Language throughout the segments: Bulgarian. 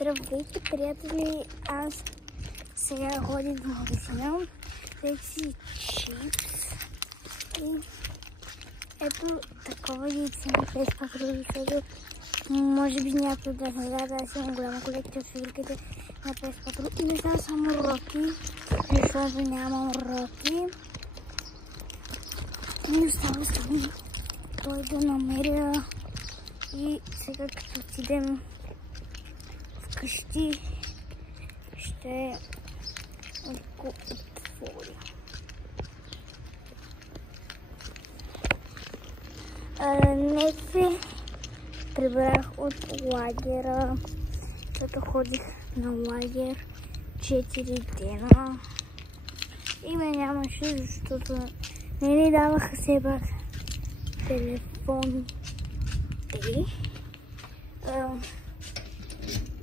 Здравейте, приятели! Аз сега ходих в магазина, взех си чипс и ето такова яйце на Фейс Патрул, защото може би някой да не знае, да аз имам голяма колекция от фигурките на Фейс Патрул и не знам само Роки, защото нямам Роки. И остава само той да намеря и сега като отидем вкъщи ще го отворя. Не се прибрах от лагера, защото ходих на лагер 4 дена и ме нямаше, защото не ни даваха все пак телефоните.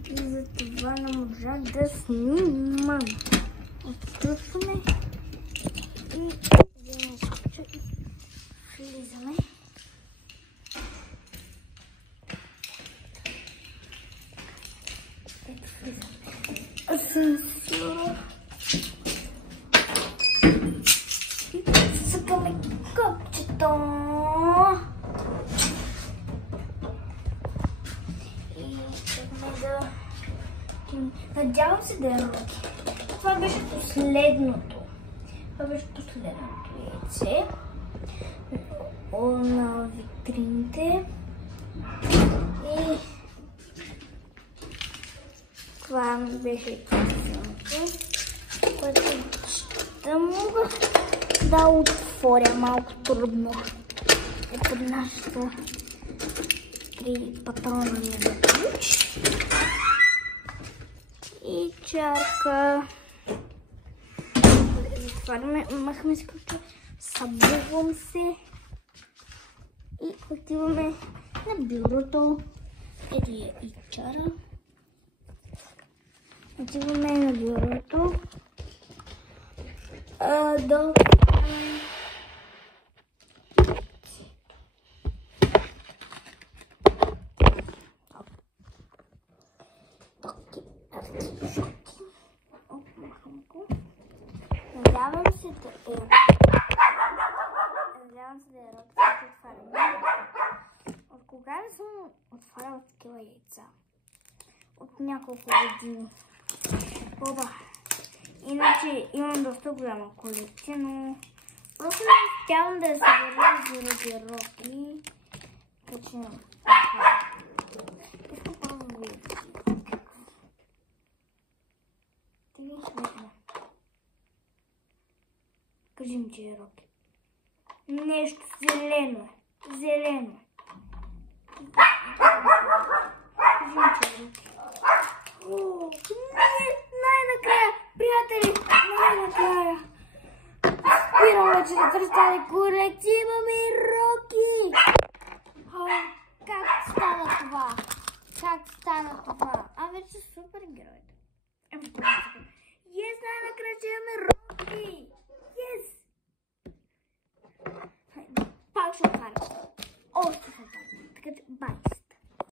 И за това не можах да снимам. Отстъпваме и вземем скоча и влизаме. Ето влизаме. Асансьора. И съсъкаме копчето. Надявам се да е Роки. Това беше последното. Яйце на витрините. И това беше последното, което ще мога да отворя малко трудно. Ето нашата 3 патронови за ключ. И чарка. Затваряме, махме с ключа, събувам се и отиваме на бюрото. Ето я и чара. Отиваме на бюрото. Да Надявам се да е Роки, да отваряме. От кога не съм отваряла такива яйца? От няколко години. Оба. Иначе имам доста голяма колекция, но просто не успявам да я събера заради Роки. Така че искам първо да видя. Кажи ми, че е Роки. Нещо зелено. Зелено. Кажи ми, че е Роки. Най-накрая, приятели, най-накрая. Спирам вече да представя колекция. Имаме Роки. Как стана това? А вече супер герой.